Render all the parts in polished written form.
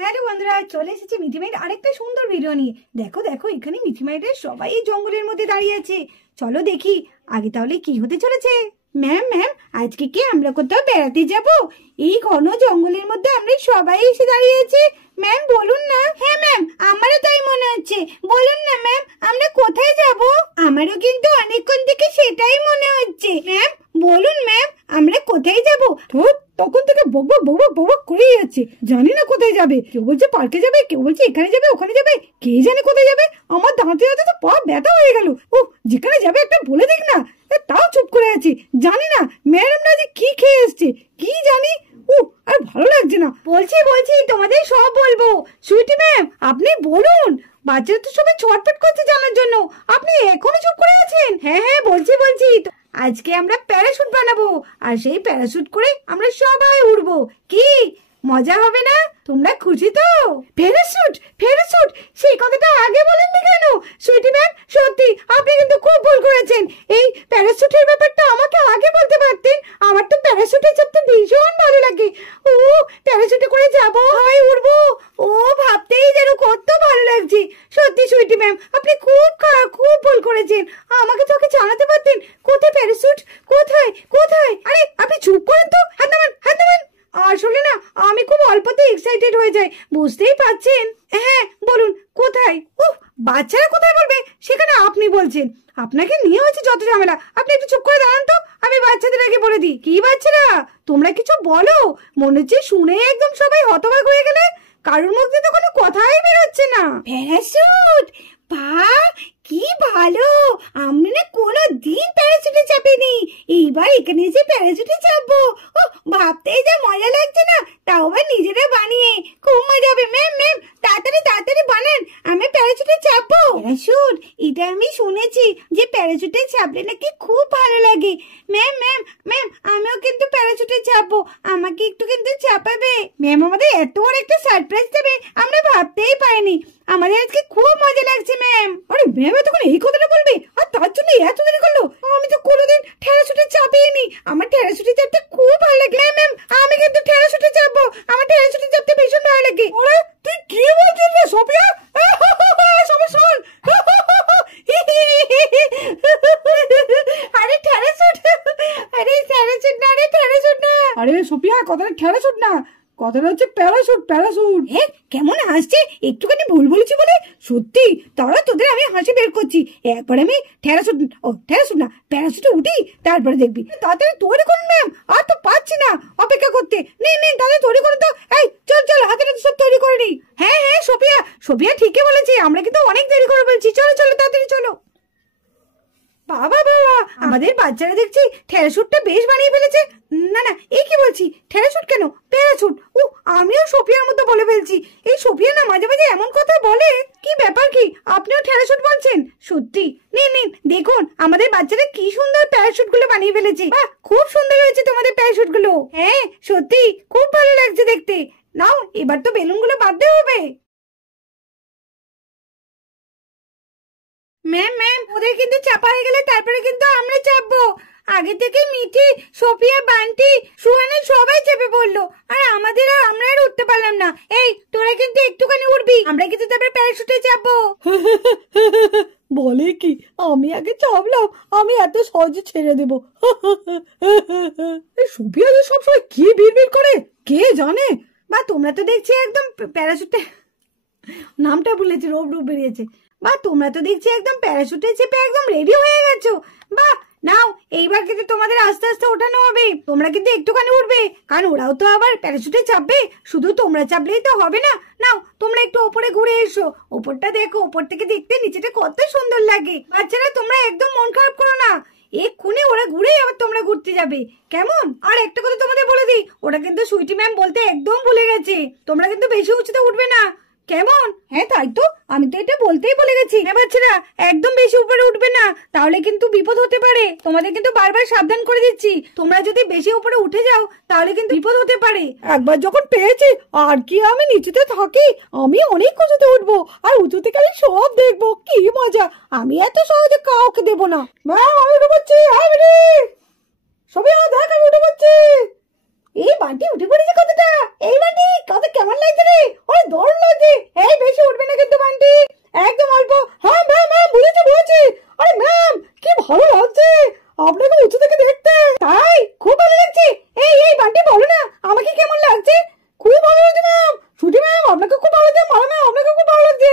Hello বন্ধুরা, চলে এসেছে মিঠিমাইয়ের আরেকটা সুন্দর ভিডিও নিয়ে। দেখো দেখো, এখানে মিঠিমাইয়ের সবাই জঙ্গলের মধ্যে দাঁড়িয়ে আছে। চলো দেখি আগে তাহলে কি হতে চলেছে। ম্যাম ম্যাম, আজকে কি আমরা কোথাও বেড়াতে যাব? এই ঘন জঙ্গলের মধ্যে আমরা সবাই এসে দাঁড়িয়েছি। ম্যাম বলুন না। হ্যাঁ ম্যাম, আমারও তাই মনে হচ্ছে। বলুন না ম্যাম, আমরা কোথায় যাব? আমারও কিন্তু অনেকক্ষণ থেকে সেটাই মনে হচ্ছে। ম্যাম বলুন ম্যাম, আমরা কোথায় যাব? তখন থেকে বকবক বকবক বকবক করেই যাচ্ছে, জানি না কোথায় যাবে। কেউ বলছে পার্কে যাবে, কেউ বলছে এখানে যাবে ওখানে যাবে, কে জানে কোথায় যাবে। আমার দাঁতে দাঁতে তো পা ব্যথা হয়ে গেল। ও যেখানে যাবে একটা বলে দেখ না। তাও চুপ করে আছি, জানি না ম্যাডামরা যে কি খেয়ে এসছে কি জানি। ও আর ভালো লাগছে না। বলছি তোমাদের সব বলবো। সুইটি ম্যাম আপনি বলুন, বাচ্চারা তো সবাই ছটফট করছে জানার জন্য, আপনি এখনো চুপ করে আছেন। হ্যাঁ হ্যাঁ বলছি আজকে আমরা প্যারাশুট বানাবো, আর সেই প্যারাশুট করে আমরা সবাই উড়বো। কি মজা হবে না? তোমরা খুশি তো? প্যারাশুট প্যারাশুট, সেই কথাটা আগে বলেননি কেন? সুইটি ম্যাম সত্যি আপনি কিন্তু খুব ভুল করেছেন। এই প্যারাশুটের ব্যাপারটা আমাকে আগে বলতে পারতেন। আমার তো প্যারাশুটে চাপতে ভীষণ ভালো লাগে। ও প্যারাশুটে করে যাবো, হয় উড়বো, ও ভাবতেই যেন কত ভালো লাগছে। সত্যি সুইটি ম্যাম আপনি খুব ভুল করেছেন। আমাকে তো জানাতে পারতেন। কোথায় প্যারাশুট? কোথায় কোথায়? আরে আপনি চুপ করেন তো। হাত নামান হাত নামান। আসলে না আমি খুব অল্পতে এক্সাইটেড হয়ে যাই, বুঝতেই পারছেন। হ্যাঁ বলুন কোথায়? বাচ্চারা কোথায় বলবে, সেখানে আপনি বলছেন। আপনাকে নিয়ে হয়েছে যত ঝামেলা। আপনি একটু চুপ করে দাঁড়ান তো, আমি বাচ্চাদের আগে বলে দিই। কি বাচ্চারা তোমরা কিছু বলো? মনে হচ্ছে শুনে একদম সবাই হতবাক হয়ে গেলে। কারোর মধ্যে তো কোনো কথাই বেরোচ্ছে না। প্যারাশুট, বাহ কি ভালো! আমি না কোনো দিন প্যারাশুটে চাপিনি, এইবার এখানে এসে প্যারাশুটে চাপবো। ও ভাবতেই যা মজা লাগছে না, তাও আবার নিজেরা বানিয়ে। খুব মজা হবে। ম্যাম ম্যাম তাড়াতাড়ি বানান, আমি প্যারাশুটে চাপবো। প্যারাশুট, এটা আমি শুনেছি যে প্যারাশুটে চাপলে নাকি খুব ভালো লাগে। ম্যাম ম্যাম ম্যাম আমিও কিন্তু প্যারাশুটে চাপবো, আমাকে একটু কিন্তু চাপাবে। ম্যাম আমাদের এত বড় একটা সারপ্রাইজ দেবে আমরা ভাবতেই পারিনি। আমাদের আজকে খুব মজা লাগছে ম্যাম। আরে ম্যাম তখন এই কথাটা বলবে, আর তার জন্য এত দেরি করলো? আমি তো কোনোদিন প্যারাশুটে চাপিনি, আমার প্যারাশুটে চাপতে খুব ভালো লাগে। ম্যাম ম্যাম আমি কিন্তু প্যারাশুটে চাপবো, আমার প্যারাশুটে চাপতে ভীষণ ভালো লাগে। আরে তুই কি বলছিস রে সোফিয়া? সবাই শোন। আরে প্যারাশুট, আরে প্যারাশুট না, আরে প্যারাশুট না। আরে সোফিয়া কথাটা প্যারাশুট না, কথাটা হচ্ছে প্যারাশুট। প্যারাশুট কেমন হাসছে, একটুখানি ভুল বলেছি বলে। সত্যি তারা তোদের আমি হাসি বের করছি। একবার আমি প্যারাশুট না প্যারাশুটে উঠি, তারপরে দেখবি। তাড়াতাড়ি তৈরি করুন ম্যাম, আর তো পাচ্ছি না অপেক্ষা করতে। নেই তাড়াতাড়ি তৈরি করুন তো। এই চল হাতে সব তৈরি করে নি। হ্যাঁ সোফিয়া ঠিকই বলেছি, আমরা কিন্তু অনেক দেরি করে বলছি। চলো তাড়াতাড়ি চলো। বাবা আমাদের বাচ্চারা দেখছি প্যারাশুটটা বেশ বানিয়ে ফেলেছে। না এই কি বলছি, প্যারাশুট কেন, প্যারাশুট। আমিও সোফিয়ার মতো বলে ফেলছি। এই সোফিয়া না মাঝে মাঝে এমন কথা বলে। কি ব্যাপার কি, আপনিও প্যারাশুট বলছেন? সত্যি নিন দেখুন আমাদের বাচ্চারা কি সুন্দর প্যারাশুট গুলো বানিয়ে ফেলেছে। খুব সুন্দর হয়েছে তোমাদের প্যারাশুট গুলো। হ্যাঁ সত্যি খুব ভালো লাগছে দেখতে। নাও এবার তো বেলুন গুলো বাঁধতে হবে। ম্যাম ওদের কিন্তু চাপা হয়ে গেলে তারপরে কিন্তু আমরা চাপবো। আগে থেকে মিঠি, সোফিয়া, বান্টি, সুহানা সবাই চেপে পড়লো, আর আমরা আর উঠতে পারলাম না। এই তোরা কিন্তু একটুখানি উঠবি, আমরা কিন্তু তারপরে প্যারাশুটে চাপবো। বলে কি, আমি আগে চাপলাম, আমি এত সহজে ছেড়ে দেবো? সুফিয়া যে সবসময় কি বিড়বিড় করে কে জানে। বা তোমরা তো দেখছি একদম প্যারাশুটে, নামটা ভুলেছি, রোব বেরিয়েছে। বা তোমরা তো দেখছি একদম প্যারাশুটে চেপে একদম রেডি হয়ে গেছো। বাহ নাও এইবার কিন্তু তোমাদের আস্তে আস্তে ওঠানো হবে। তোমরা কিন্তু একটুখানি উঠবে, কারণ ওরাও তো আবার প্যারাশুটে চাপবে। শুধু তোমরা চাপলেই তো হবে না। নাও তোমরা একটু ওপরে ঘুরে এসো, ওপরটা দেখো, ওপর থেকে দেখতে নিচেটা কত সুন্দর লাগে। বাচ্চারা তোমরা একদম মন খারাপ করো না, এক্ষুনি ওরা ঘুরেই আবার তোমরা ঘুরতে যাবে, কেমন? আর একটা কথা তোমাদের বলে দিই, ওরা কিন্তু সুইটি ম্যাম বলতে একদম ভুলে গেছে, তোমরা কিন্তু বেশি উঁচুতে উঠবে না, কেমন? হ্যাঁ তাই তো, আমি তো এটা বলতেই ভুলে গেছি। বাচ্চারা একদম বেশি উপরে উঠবে না, তাহলে কিন্তু বিপদ হতে পারে। তোমাদের কিন্তু বারবার সাবধান করে দিচ্ছি, তোমরা যদি বেশি উপরে উঠে যাও তাহলে কিন্তু বিপদ হতে পারে। একবার যখন পেয়েছি আর কি আমি নিচেতে থাকি? আমি অনেক উঁচুতে উঠবো, আর উঁচুতে গেলে সব দেখবো, কি মজা। আমি এত সহজে কাউকে দেবো না। ম্যাম আমি উঠে পড়ছি, সবাই দেখ আমি উঠে পড়ছি। এই বান্টি উঠে পড়েছে কতটা। এই বান্টি কত কেমন লাগছে রে, ওরে দারুণ লাগছে। এই বেশি উঠবে না কিন্তু বান্টি, একদম অল্প। হ্যাঁ ম্যাম ম্যাম বুঝেছি বুঝেছি। আরে ম্যাম কি ভালো লাগছে আপনাকে উঁচু থেকে দেখতে। তাই খুব ভালো লাগছে। এই এই বান্টি বলো না আমাকে কেমন লাগছে। খুব ভালো লাগছে ম্যাম। ছুটি ম্যাম আপনাকে খুব ভালো লাগছে। মালা ম্যাম আপনাকে খুব ভালো লাগছে।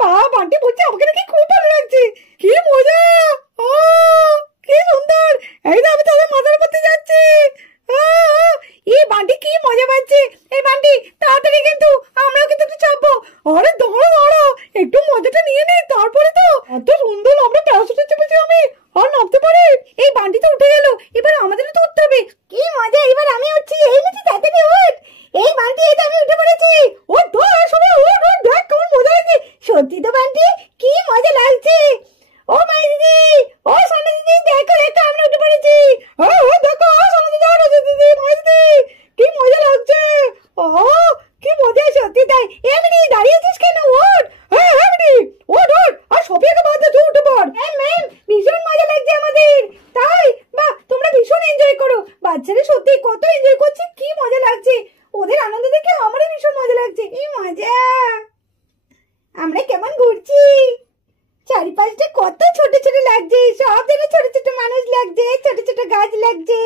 বাহ বান্টি বলছে আমাকে নাকি খুব ভালো লাগছে। কি মজা, কি সুন্দর। এই তো আমি তাদের মাথার উপর দিয়ে যাচ্ছি। এই বান্টি কি মজা পাচ্ছে। এই বান্টি তাড়াতাড়ি কিন্তু আমরাও কিন্তু একটু চাপবো। আরে দাঁড়ো দাঁড়ো একটু মজাটা নিয়ে নে, তারপরে তো এত সুন্দর আমরা প্যারাশুটে চেপেছি আমি আর নামতে পারি। এই বান্টি তো উঠে গেল, এবার আমাদেরও তো উঠতে হবে। কি মজা, এবার আমি উঠছি। এই মিটি তাড়াতাড়ি ওঠ। এই বান্টি এই তো আমি উঠে পড়েছি। ও ধর সবাই ওঠ ওঠ, দেখ কেমন মজা লাগছে। সত্যি তো বান্টি কি মজা লাগছে। ও মাই দিদি, ও সোনা দিদি দেখো দেখো আমরা উঠে পড়েছি। দেখো সোনা দিদি আর দিদি মাই দিদি কি মজা লাগছে। ও কি মজা, সত্যি তাই। এমনি দাঁড়িয়েছিস কেন, ওঠ। হ্যাঁ এমনি ওঠ ওঠ, আর সফিয়াকে বাদ দে, তুই উঠে পড়। হ্যাঁ ম্যাম ভীষণ মজা লাগছে আমাদের। তাই বাহ তোমরা ভীষণ এনজয় করো। বাচ্চারা সত্যি কত এনজয় করছে, কি মজা লাগছে। ওদের আনন্দ দেখে আমারই ভীষণ মজা লাগছে। কি মজা, আমরা কেমন ঘুরছি। চারিপাশটা কত ছোট ছোট লাগছে, সব যেন ছোট ছোট মানুষ লাগছে, ছোট ছোট গাছ লাগছে।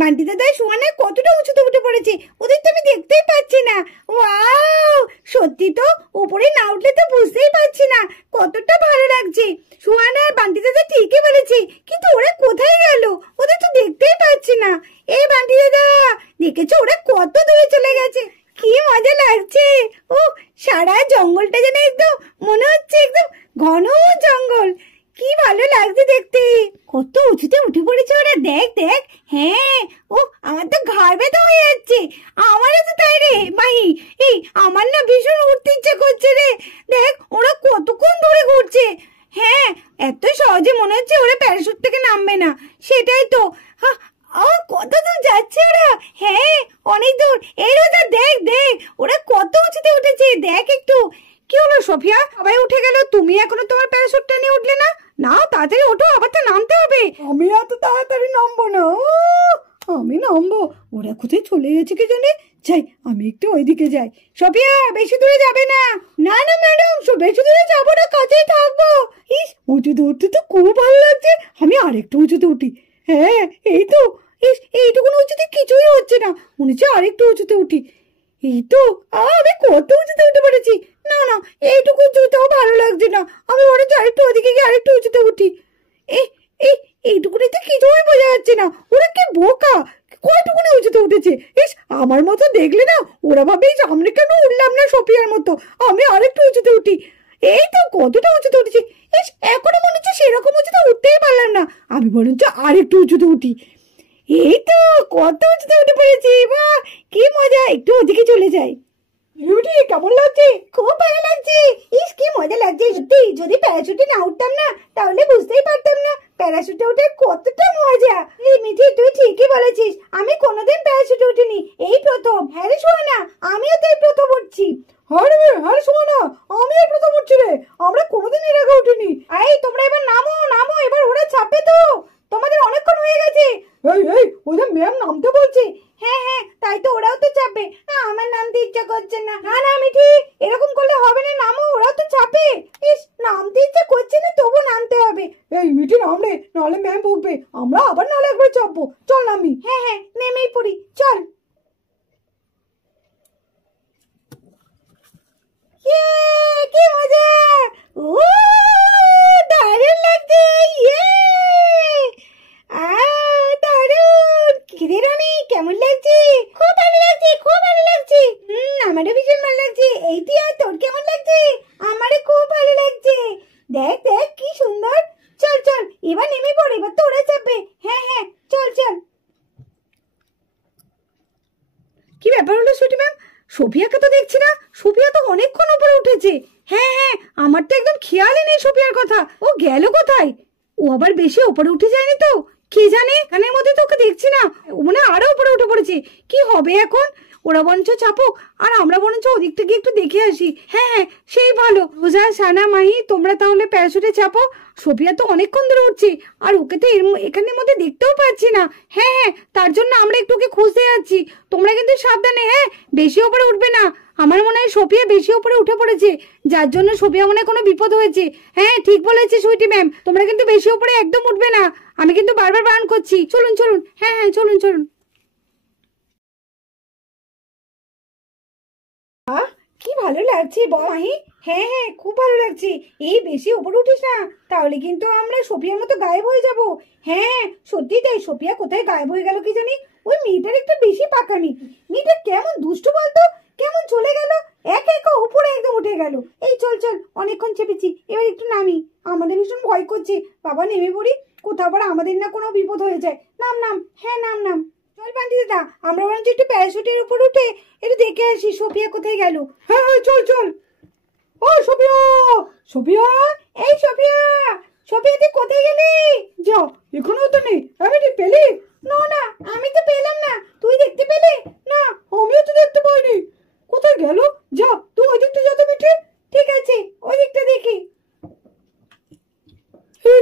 বান্টি দাদা সোয়ানা কতটা উঁচুতে উঠে পড়েছে, ওদের তো আমি দেখতেই পাচ্ছি না। ওয়াও সত্যি তো, উপরে না উঠলে তো বুঝতেই পারছি না কতটা ভালো লাগছে। সোয়ানা আর বান্টি দাদা ঠিকই বলেছে, কিন্তু ওরা কোথায় গেল, ওদের তো দেখতেই পাচ্ছি না। এই বান্টি দাদা দেখেছো ওরা কত দূরে চলে গেছে। কি মজা লাগছে। ও সারা জঙ্গলটা যেন একদম মনে হচ্ছে একদম ঘন জঙ্গল, কি ভালো লাগছে দেখতে। কত উঁচুতে উঠে পড়েছে ওরা, দেখ দেখ। হ্যাঁ ও আমার তো ঘাড় ব্যথা হয়ে যাচ্ছে। আমারও তো তাই রে মাহি। এই আমার না ভীষণ উঠতে ইচ্ছে করছে রে। দেখ ওরা কতক্ষণ ধরে ঘুরছে। হ্যাঁ এত সহজে মনে হচ্ছে ওরা প্যারাশুট থেকে নামবে না। সেটাই তো। কত দূর যাচ্ছে ওরা। হ্যাঁ অনেক দূর। এই রোজা দেখ দেখ ওরা কত উঁচুতে উঠেছে, দেখ একটু। কি হলো সোফিয়া, সবাই উঠে গেল, তুমি এখনো তোমার প্যারাশুটটা নিয়ে উঠলে না? নাও তাড়াতাড়ি ওঠো, আবার তো নামতে হবে। আমি এত তাড়াতাড়ি নামবো না। আমি নামবো, ওরা কোথায় চলে গেছে কে জানে। যাই আমি একটু ওইদিকে যাই। সোফিয়া বেশি দূরে যাবে না। না না ম্যাডাম বেশি দূরে যাবো না, কাছেই থাকবো। ইস উঁচুতে উঠতে তো খুব ভালো লাগছে, আমি আরেকটু উঁচুতে উঠি। হ্যাঁ এই তো, ইস এইটুকুন উঁচুতে কিছুই হচ্ছে না, মনে হচ্ছে আরেকটু উঁচুতে উঠি। এই তো আমি কত উঁচুতে উঠে পড়েছি। না না এইটুকু উঁচুতেও ভালো লাগছে না, আমি মনে হচ্ছে আরেকটু ওদিকে গিয়ে আরেকটু উঁচুতে উঠি। এইটুকুনিতে কিছুই বোঝা যাচ্ছে না, ওরা কি বোকা, কয়টুকুনি উঁচুতে উঠেছে। ইস আমার মতো দেখলে না ওরা ভাবে আমরা কেন উঠলাম না সোফিয়ার মতো, আমি আরেকটু উঁচুতে উঠি। এই তো কতটা উঁচুতে উঠেছি। ইস এখনো মনে হচ্ছে সেরকম উঁচুতে উঠতেই পারলাম না, আমি বরঞ্চ আরেকটু উঁচুতে উঠি। এই তো কত উঁচুতে উঠে পড়েছি, বাহ কি মজা। একটু ওদিকে চলে যাই। বিউটি কেমন লাগছে? খুব ভালো লাগছে। ইস কি মজা লাগছে সত্যি। যদি প্যারাশুটে না উঠতাম না তাহলে বুঝতেই পারতাম না প্যারাশুটে উঠে কতটা মজা। এই মিঠি তুই ঠিকই বলেছিস, আমি কোনোদিন প্যারাশুটে উঠিনি, এই প্রথম। হ্যাঁ রে সোনা আমিও তো এই প্রথম উঠছি। হ্যাঁ সোনা আমিও প্রথম উঠছি রে, আমরা কোনোদিন এর আগে উঠিনি। এই তোমরা এবার নামো নামো, এবার ওরা চাপবে তো, তোমাদের অনেকক্ষণ হয়ে গেছে। এই ওদের ম্যাম নামতে বলছে। হ্যাঁ হ্যাঁ তাই তো, ওরাও তো চাপবে। আমার নামতে ইচ্ছা করছে না। না না মিঠি এরকম করলে হবে না, নামো, ওরাও তো চাপে। ইস নামতে ইচ্ছা করছে না, তবু নামতে হবে। এই মিঠি নাম রে, নাহলে ম্যাম বকবে, আমরা আবার নাহলে একবার চাপবো। চল নামি। হ্যাঁ হ্যাঁ নেমেই পড়ি, চল। কি মজা, ও দারুণ লাগছে। দারুণ। কিরে রনি কেমন লাগছে? খুব ভালো লাগছে, খুব ভালো লাগছে। আমারও ভীষণ ভালো লাগছে। এই টিয়া তোর কেমন লাগছে? আমারও খুব ভালো লাগছে। দেখ দেখ কি সুন্দর। চল চল এবার নেমে পড়, এবার তো ওরা চাপবে। হ্যাঁ হ্যাঁ চল চল। কি ব্যাপার হলো সুটি ম্যাম, সোফিয়াকে তো দেখছি না। সোফিয়া তো অনেকক্ষণ উপরে উঠেছে। হ্যাঁ হ্যাঁ আমার তো একদম খেয়ালই নেই সোফিয়ার কথা, ও গেল কোথায়? ও আবার বেশি উপরে উঠে যায়নি তো? কে জানে, কানের মধ্যে তো ওকে দেখছি না, ও মনে আরো উপরে উঠে পড়েছে। কি হবে এখন? ওরা বরঞ্চ চাপুক আর আমরা বরঞ্চ ওদিক থেকে একটু দেখে আসি। হ্যাঁ হ্যাঁ সেই ভালো। রোজা, সানা, মাহি তোমরা তাহলে প্যারাশুটে চাপো। সোফিয়া তো অনেকক্ষণ ধরে উঠছে আর ওকে তো এখানের মধ্যে দেখতেও পাচ্ছি না। হ্যাঁ হ্যাঁ তার জন্য আমরা একটু ওকে খুঁজতে যাচ্ছি। তোমরা কিন্তু সাবধানে, হ্যাঁ বেশি ওপরে উঠবে না। আমার মনে হয় সোফিয়া বেশি ওপরে উঠে পড়েছে, যার জন্য সোফিয়া মনে হয় কোনো বিপদ হয়েছে। হ্যাঁ ঠিক বলেছে সুইটি ম্যাম, তোমরা কিন্তু বেশি ওপরে একদম উঠবে না। আমি কিন্তু বারবার বারণ করছি। চলুন চলুন, হ্যাঁ হ্যাঁ চলুন চলুন। কি ভালো লাগছে মাহি। হ্যাঁ হ্যাঁ খুব ভালো লাগছে। এই বেশি উপরে উঠিস না, তাহলে কিন্তু আমরা সোফিয়ার মতো গায়েব হয়ে যাব। হ্যাঁ সত্যি তাই, সোফিয়া কোথায় গায়েব হয়ে গেল কি জানি। ওই মেয়েটার একটু বেশি পাকামি। মেয়েটা কেমন দুষ্টু বলতো, কেমন চলে গেল একা একা উপরে একদম উঠে গেল। এই চল চল, অনেকক্ষণ চেপেছি, এবার একটু নামি। আমাদের ভীষণ ভয় করছে। বাবা নেমে পড়ি, কোথাও আবার আমাদের না কোনো বিপদ হয়ে যায়। নাম নাম, হ্যাঁ নাম নাম। চল বান্টি দাদা, আমরা বরঞ্চ একটু প্যারাশুটের উপর উঠে একটু দেখে আসি সোফিয়া কোথায় গেল। হ্যাঁ হ্যাঁ চল চল। ও সোফিয়া, সোফিয়া, এই সোফিয়া, সোফিয়া তুই কোথায় গেলি? যাও, এখনো তো নেই। আমি তুই পেলি? না না আমি তো পেলাম না। তুই দেখতে পেলি? না আমিও তো দেখতে পাইনি। কোথায় গেল? যা তুই ওই দিকটা যা তো মিঠে। ঠিক আছে ওই দিকটা দেখি।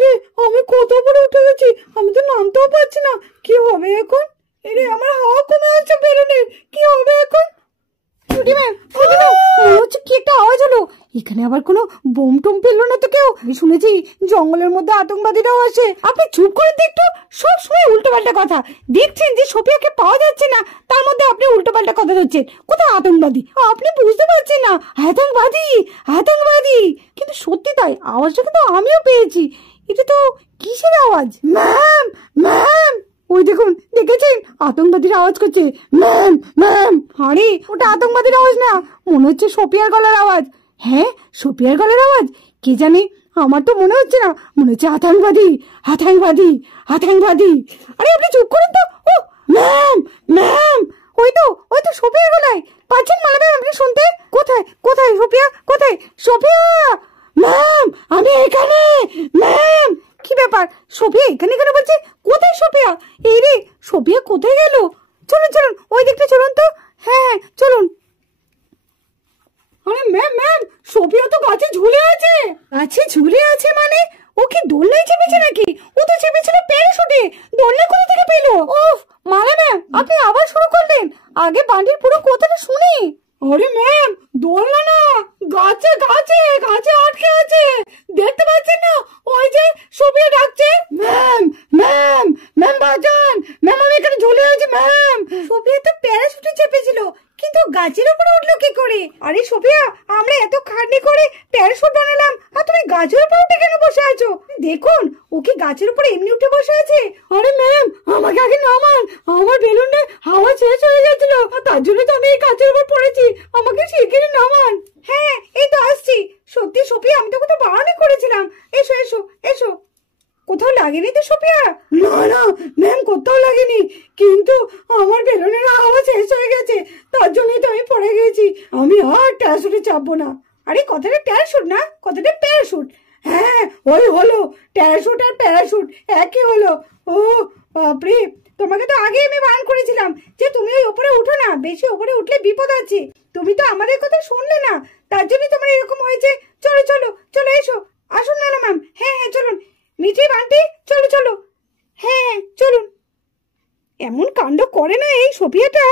রে আমি কত উপরে উঠে গেছি, আমি তো নামতেও পারছি না। কি হবে এখন? রে আমার হাওয়া কমে আসছে বেলুনের, কি হবে এখন? ছুটি ম্যাম, হচ্ছে কি একটা আওয়াজ হলো। এখানে আবার কোনো বোম টোম ফেললো না তো কেউ? আমি শুনেছি জঙ্গলের মধ্যে আতঙ্কবাদীরাও আসে। আপনি চুপ করেন তো একটু, সব সময় উল্টো পাল্টা কথা। দেখছেন যে সোফিয়াকে পাওয়া যাচ্ছে না, তার মধ্যে আপনি উল্টো পাল্টা কথা ধরছেন। কোথায় আতঙ্কবাদী? আপনি বুঝতে পারছেন না? আতঙ্কবাদী, আতঙ্কবাদী। কিন্তু সত্যি তাই, আওয়াজটা কিন্তু আমিও পেয়েছি। এটা তো কিসের আওয়াজ? ম্যাম, ম্যাম, ওই দেখুন, দেখেছেন আতঙ্কবাদীর আওয়াজ করছে। Ma'am, ma'am. আরে ওটা আতঙ্কবাদীর আওয়াজ না, মনে হচ্ছে সোফিয়ার গলার আওয়াজ। হ্যাঁ সোফিয়ার গলার আওয়াজ? কে জানে, আমার তো মনে হচ্ছে না, মনে হচ্ছে আতঙ্কবাদী, আতঙ্কবাদী, আতঙ্কবাদী। আরে আপনি চুপ করুন তো। ও ম্যাম, ম্যাম, ওই তো সোফিয়ার গলায়। পাচ্ছেন মালা ম্যাম আপনি শুনতে? কোথায় কোথায় সোফিয়া, কোথায় সোফিয়া? ম্যাম আমি এখানে। ম্যাম কি ব্যাপার, সোফিয়া এখানে কেন বলছে? কোথায় সোফিয়া? এই রে সোফিয়া কোথায় গেল? চলুন চলুন ওই দিকটা চলুন তো। হ্যাঁ হ্যাঁ চলুন। আরে ম্যাম ম্যাম, সোফিয়া তো গাছে ঝুলে আছে। গাছে ঝুলে আছে মানে? ও কি দোলনায় চেপেছে নাকি? ও তো চেপেছিল প্যারাশুটে, দোলনা কোথা থেকে পেলো? ওফ মালা ম্যাম, আপনি আবার শুরু করলেন। আগে বান্ডির পুরো কথাটা শুনি। আরে ম্যাম, দোলনা না, গাছে গাছে গাছে আটকে আছে। দেখতে পাচ্ছেন না? ওই যে সোফিয়া ডাকছে। ম্যাম, ম্যাম, ম্যাম বাঁচান, ম্যাম আমি এখানে ঝুলে আছি ম্যাম। সোফিয়া তো প্যারাশুটে চেপেছিল, কিন্তু গাছের উপরে উঠলো কি করে? আরে সোফিয়া, আমরা এত খাটনি করে প্যারাশুট বানালাম আর তুমি গাছের উপর উঠে কেন বসে আছো? দেখুন ও কি গাছের উপরে এমনি উঠে বসে আছে। আরে ম্যাম আমাকে আগে নামান, আমার বেলুনে হাওয়া শেষ হয়ে গেছিল, তার জন্য তো আমি এই গাছের উপর পড়েছি। আমাকে শিগগিরই নামান। হ্যাঁ এই তো আসছি। সত্যি সোফিয়া, আমি তো কোথাও বারণই করেছিলাম। এসো এসো এসো। কোথাও লাগেনি তো সোফিয়া? না না ম্যাম, কোথাও লাগেনি, কিন্তু আমার বেলুনের হাওয়া শেষ হয়ে গেছে, তার জন্যই তো আমি পড়ে গেছি। আমি আর প্যারাশুটে চাপবো না। আরে কথাটা প্যারাশুট না, কথাটা প্যারাশুট। হ্যাঁ ওই হলো, প্যারাশুট আর প্যারাশুট একই হলো। ও বাপরে, তোমাকে তো আগে আমি বারণ করেছিলাম যে তুমি ওই উপরে উঠো না, বেশি উপরে উঠলে বিপদ আছে। তুমি তো আমাদের কথা শুনলে না, তার জন্য তোমার এরকম হয়েছে। চলো চলো চলো এসো, আসুন না ম্যাম। হ্যাঁ হ্যাঁ চলুন মিঠি বান্টি, চলো চলো। হ্যাঁ হ্যাঁ চলুন। এমন কাণ্ড করে না এই সোফিয়াটা।